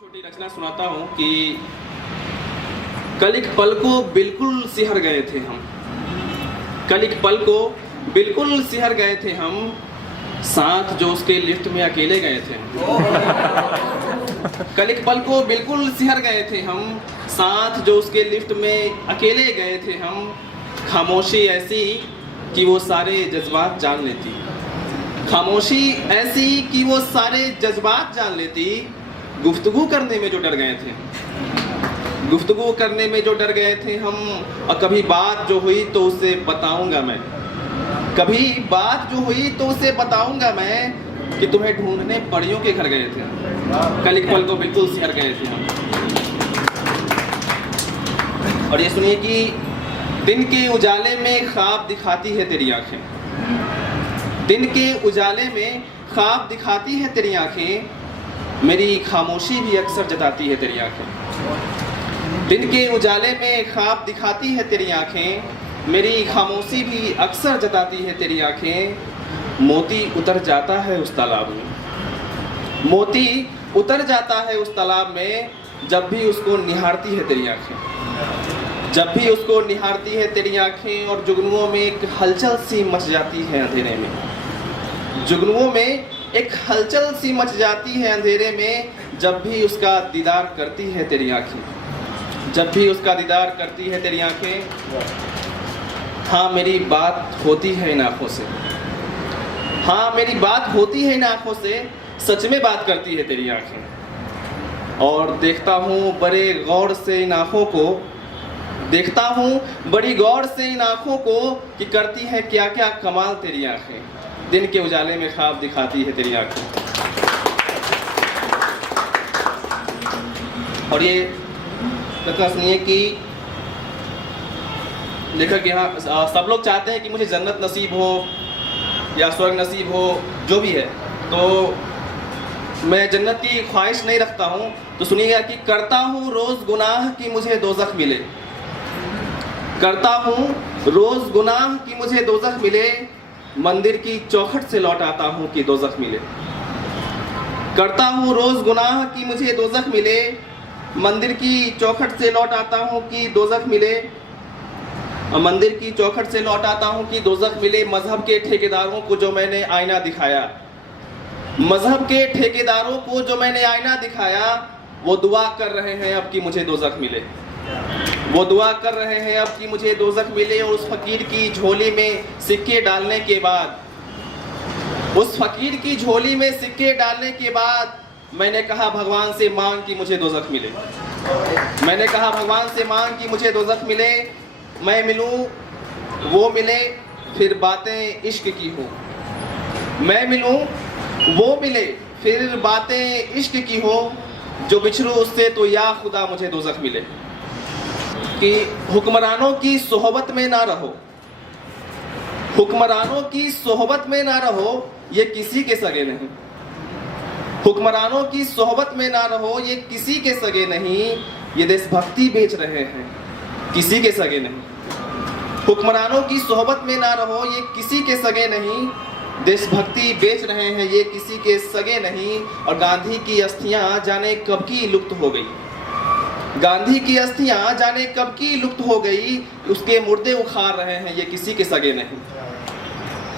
छोटी रचना सुनाता हूँ कि कल एक पल को बिल्कुल सिहर गए थे हम। कल एक पल को बिल्कुल सिहर गए थे हम, साथ जो उसके लिफ्ट में अकेले गए थे। कल एक पल को बिल्कुल सिहर गए थे हम, साथ जो उसके लिफ्ट में अकेले गए थे हम। खामोशी ऐसी कि वो सारे जज्बात जान लेती, खामोशी ऐसी कि वो सारे जज्बात जान लेती। गुफ्तगू करने में जो डर गए थे, गुफ्तगू करने में जो डर गए थे हम। और कभी बात जो हुई तो उसे बताऊंगा मैं, कभी बात जो हुई तो उसे बताऊंगा मैं कि तुम्हें ढूंढने परियों के घर गए थे। कल एक पल को बिल्कुल सिहर गए थे हम। और ये सुनिए कि दिन के उजाले में ख्वाब दिखाती है तेरी आंखें, दिन के उजाले में ख्वाब दिखाती है तेरी आंखें। मेरी खामोशी भी अक्सर जताती है तेरी आंखें। दिन के उजाले में ख्वाब दिखाती है तेरी आंखें, मेरी खामोशी भी अक्सर जताती है तेरी आंखें। मोती उतर जाता है उस तालाब में, मोती उतर जाता है उस तालाब में, जब भी उसको निहारती है तेरी आंखें, जब भी उसको निहारती है तेरी आंखें। और जुगनुओं में एक हलचल सी मच जाती है अंधेरे में, जुगनुओं में एक हलचल सी मच जाती है अंधेरे में, जब भी उसका दीदार करती है तेरी आंखें, जब भी उसका दीदार करती है तेरी आंखें। हाँ मेरी बात होती है इन आँखों से, हाँ मेरी बात होती है इन आँखों से, सच में बात करती है तेरी आंखें। और देखता हूँ बड़े गौर से इन आँखों को, देखता हूँ बड़ी गौर से इन आँखों को कि करती है क्या क्या कमाल तेरी आंखें। दिन के उजाले में ख्वाब दिखाती है तेरी आंखें। और ये कथा सुनिए कि लेखक यहाँ सब लोग चाहते हैं कि मुझे जन्नत नसीब हो या स्वर्ग नसीब हो, जो भी है, तो मैं जन्नत की ख्वाहिश नहीं रखता हूँ। तो सुनिएगा कि करता हूँ रोज़ गुनाह कि मुझे दोज़ख मिले, करता हूँ रोज़ गुनाह कि मुझे दोज़ख मिले, मंदिर की चौखट से लौट आता हूँ कि दोज़ख मिले। करता हूँ रोज़ गुनाह कि मुझे दोज़ख मिले, मंदिर की चौखट से लौट आता हूँ कि दोज़ख मिले, मंदिर की चौखट से लौट आता हूँ कि दोज़ख मिले। मजहब के ठेकेदारों को जो मैंने आईना दिखाया, मजहब के ठेकेदारों को जो मैंने आईना दिखाया, वो दुआ कर रहे हैं अब कि मुझे दोज़ख मिले, वो दुआ कर रहे हैं अब कि मुझे दोज़ख मिले। और उस फकीर की झोली में सिक्के डालने के बाद, उस फकीर की झोली में सिक्के डालने के बाद मैंने कहा भगवान से मांग कि मुझे दोज़ख मिले, मैंने कहा भगवान से मांग कि मुझे दोज़ख मिले। मैं मिलूं वो मिले फिर बातें इश्क की हो, मैं मिलूं वो मिले फिर बातें इश्क की हो, जो बिछड़ूं उससे तो या खुदा मुझे दोज़ख मिले। कि हुक्मरानों की सोहबत में ना रहो, हुक्मरानों की सोहबत में ना रहो, ये किसी के सगे नहीं, हुक्मरानों की सोहबत में ना रहो, ये किसी के सगे नहीं। ये देशभक्ति बेच रहे हैं, किसी के सगे नहीं। हुक्मरानों की सोहबत में ना रहो, ये किसी के सगे नहीं। देशभक्ति बेच रहे हैं, ये किसी के सगे नहीं। और गांधी की अस्थियां जाने कब की लुप्त हो गई, गांधी की अस्थियां जाने कब की लुप्त हो गई। उसके मुर्दे उखाड़ रहे हैं, ये किसी के सगे नहीं,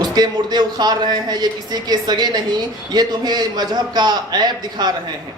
उसके मुर्दे उखाड़ रहे हैं, ये किसी के सगे नहीं। ये तुम्हें मजहब का ऐब दिखा रहे हैं,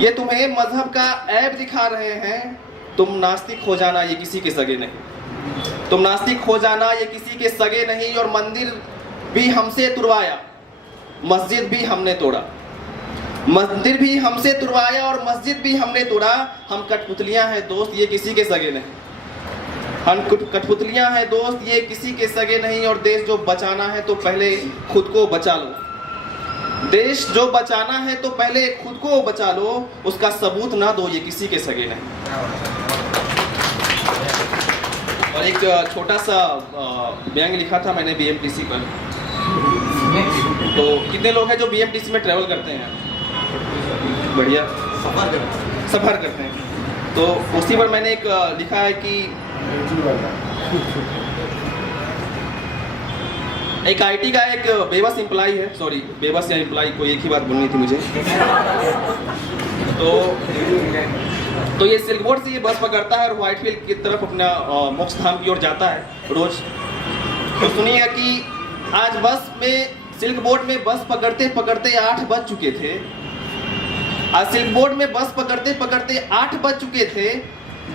ये तुम्हें मजहब का ऐब दिखा रहे हैं। तुम नास्तिक हो जाना, ये किसी के सगे नहीं, तुम नास्तिक हो जाना, ये किसी के सगे नहीं। और मंदिर भी हमसे तुड़वाया, मस्जिद भी हमने तोड़ा, मंदिर भी हमसे तुड़वाया और मस्जिद भी हमने तोड़ा। हम कठपुतलियां हैं दोस्त, ये किसी के सगे नहीं, हम कठपुतलियां हैं दोस्त, ये किसी के सगे नहीं। और देश जो बचाना है तो पहले खुद को बचा लो, देश जो बचाना है तो पहले खुद को बचा लो, उसका सबूत ना दो, ये किसी के सगे नहीं। और एक छोटा सा व्यंग लिखा था मैंने बीएमटीसी पर। तो कितने लोग हैं जो बीएमटीसी में ट्रैवल करते हैं? बढ़िया, सफ़र करते हैं। तो उसी पर मैंने एक लिखा है कि एक आईटी का एक बेबस एम्प्लॉय है, सॉरी बेबस या एम्प्लॉय कोई एक ही बात बोलनी थी मुझे। तो ये सिल्क बोर्ड से ये बस पकड़ता है और व्हाइटफील्ड की तरफ अपना मोक्ष धाम की ओर जाता है रोज। तो सुनिएगा कि आज बस में सिल्क बोर्ड में बस पकड़ते पकड़ते 8 बज चुके थे। आज सिल्क बोर्ड में बस पकड़ते पकड़ते 8 बज चुके थे,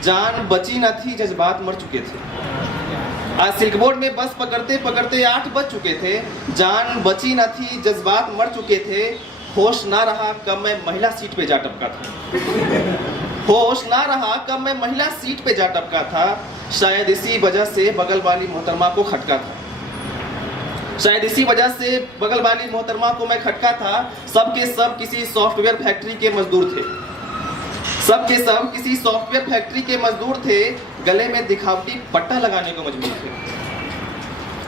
जान बची न थी, जज्बात मर चुके थे। आज सिल्क बोर्ड में बस पकड़ते पकड़ते 8 बज चुके थे, जान बची न थी, जज्बात मर चुके थे। होश ना रहा कब मैं महिला सीट पे जा टपका था। होश ना रहा कब मैं महिला सीट पे जा टपका था। शायद इसी वजह से बगल वाली मोहतरमा को खटका था। शायद इसी वजह से बगल वाली मोहतरमा को मैं खटका था। सब के सब किसी सॉफ्टवेयर फैक्ट्री के मजदूर थे। सब के सब किसी सॉफ्टवेयर फैक्ट्री के मजदूर थे। गले में दिखावटी पट्टा लगाने को मजबूर थे।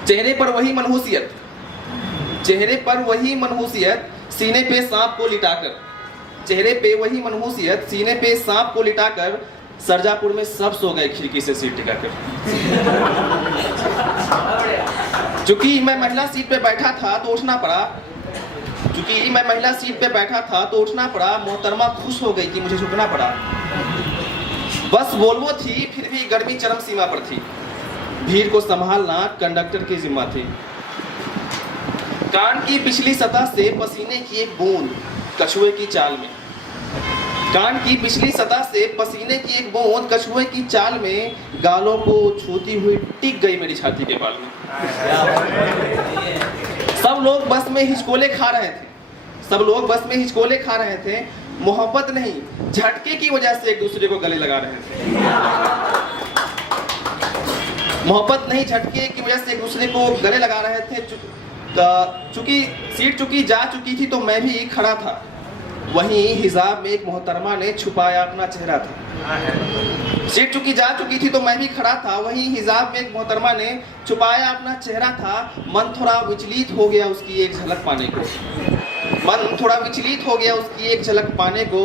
चेहरे पर वही मनहूसियत, चेहरे पर वही मनहूसियत, सीने पे सांप को लिटाकर, चेहरे पे वही मनहूसियत, सीने पे सांप को लिटाकर। सरजापुर में सब सो गए खिड़की से सीट टिकाकर। चूंकि मैं महिला सीट पे बैठा था तो उठना पड़ा, चूंकि मैं महिला सीट पे बैठा था तो उठना पड़ा। मोहतरमा खुश हो गई कि मुझे झुकना पड़ा। बस वोल्वो थी फिर भी गर्मी चरम सीमा पर थी। भीड़ को संभालना कंडक्टर की जिम्मा थी। कान की पिछली सतह से पसीने की एक बूंद कछुए की चाल में, कान की पिछली सतह से पसीने की एक बूंद कछुए की चाल में, गालों को छूती हुई टिक गई मेरी छाती के बाल में। सब लोग बस में हिचकोले खा रहे थे, सब लोग बस में हिचकोले खा रहे थे। मोहब्बत नहीं झटके की वजह से एक दूसरे को गले लगा रहे थे। मोहब्बत नहीं झटके की वजह से एक दूसरे को गले लगा रहे थे। चूंकि सीट चुकी जा चुकी थी तो मैं भी खड़ा था। वहीं हिजाब में एक मोहतरमा ने छुपाया अपना चेहरा था। सीट चुकी जा चुकी थी तो मैं भी खड़ा था। वहीं हिजाब में एक मोहतरमा ने छुपाया अपना चेहरा था। मन थोड़ा विचलित हो गया उसकी एक झलक पाने को, मन थोड़ा विचलित हो गया उसकी एक झलक पाने को,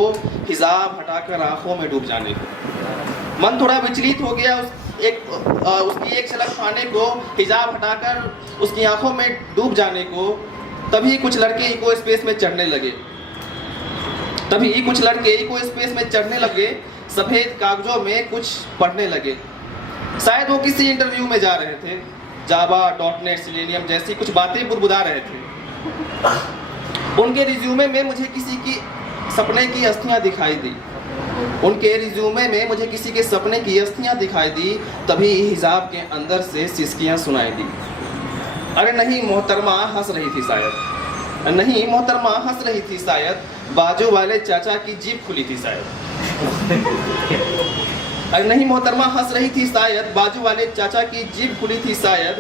हिजाब हटाकर आंखों में डूब जाने को। मन थोड़ा विचलित हो गया उसकी एक झलक पाने को, हिजाब हटाकर उसकी आंखों में डूब जाने को। तभी कुछ लड़के इको स्पेस में चढ़ने लगे, तभी कुछ लड़के इको स्पेस में चढ़ने लगे। सफेद कागजों में कुछ पढ़ने लगे। शायद वो किसी इंटरव्यू में जा रहे थे। जावा, .NET, सेलेनियम जैसी कुछ बातें बुदबुदा रहे थे। उनके रिज्यूमे में मुझे किसी की सपने की अस्थियां दिखाई दी। उनके रिज्यूमे में मुझे किसी के सपने की अस्थियां दिखाई दी। तभी हिजाब के अंदर से सिसकियां सुनाई दी। अरे नहीं मोहतरमा हंस रही थी शायद, नहीं मोहतरमा हंस रही थी शायद, बाजू वाले चाचा की जीभ खुली थी शायद। अरे नहीं मोहतरमा हंस रही थी शायद, बाजू वाले चाचा की जीभ खुली थी शायद,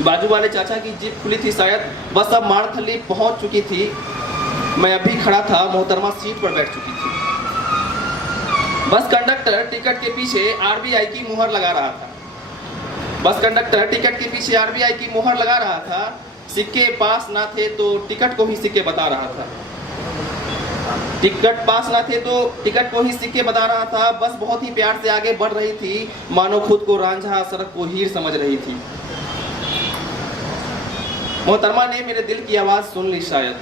बाजू वाले चाचा की जीभ खुली थी शायद। बस अब मारथली पहुंच चुकी थी। मैं अभी खड़ा था, मोहतरमा सीट पर बैठ चुकी थी। बस कंडक्टर टिकट के पीछे RBI की मुहर लगा रहा था। बस कंडक्टर टिकट के पीछे RBI की मुहर लगा रहा था। सिक्के पास ना थे तो टिकट को ही सिक्के बता रहा था। टिकट पास ना थे तो टिकट को ही सिक्के बता रहा था। बस बहुत ही प्यार से आगे बढ़ रही थी, मानो खुद को रांझा सड़क को हीर समझ रही थी। मोहतरमा ने मेरे दिल की आवाज़ सुन ली शायद,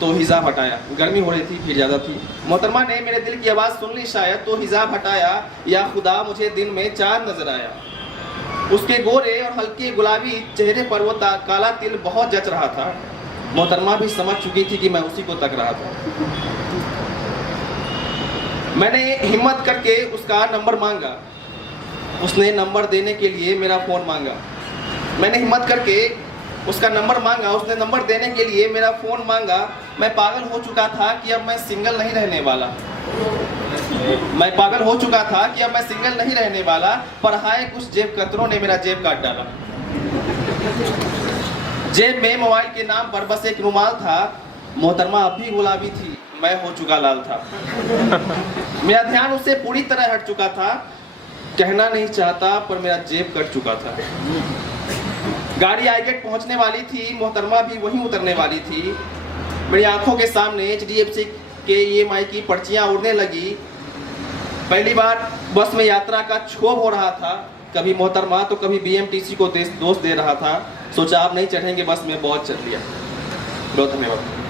तो हिजाब हटाया। गर्मी हो रही थी, भीड़ ज़्यादा थी। मोहतरमा ने मेरे दिल की आवाज़ सुन ली शायद, तो हिजाब हटाया। या खुदा मुझे दिन में चाँद नजर आया। उसके गोरे और हल्के गुलाबी चेहरे पर वो काला तिल बहुत जच रहा था। मोहतरमा भी समझ चुकी थी कि मैं उसी को तक रहा था। मैंने हिम्मत करके उसका नंबर मांगा। उसने नंबर देने के लिए मेरा फ़ोन मांगा। मैंने हिम्मत करके उसका नंबर मांगा। उसने नंबर देने के लिए मेरा फ़ोन मांगा। मैं पागल हो चुका था कि अब मैं सिंगल नहीं रहने वाला। मैं पागल हो चुका था कि अब मैं सिंगल नहीं रहने वाला। पर हाय कुछ जेब कतरों ने मेरा जेब काट डाला। जेब में मोबाइल के नाम पर बस एक रुमाल था। मोहतरमा अब भी गुलाबी थी, मैं हो चुका लाल था। मेरा ध्यान उससे पूरी तरह हट चुका था। कहना नहीं चाहता पर मेरा जेब कट चुका था। गाड़ी आईगेट पहुंचने वाली थी। मोहतरमा भी वहीं उतरने वाली थी। मेरी आंखों के सामने HDFC के EMI की पर्चियां उड़ने लगी। पहली बार बस में यात्रा का क्षोभ हो रहा था। कभी मोहतरमा तो कभी BMTC को दोष दे रहा था। सोचा आप नहीं चढ़ेंगे, बस मैं बहुत चढ़ लिया। बहुत धन्यवाद।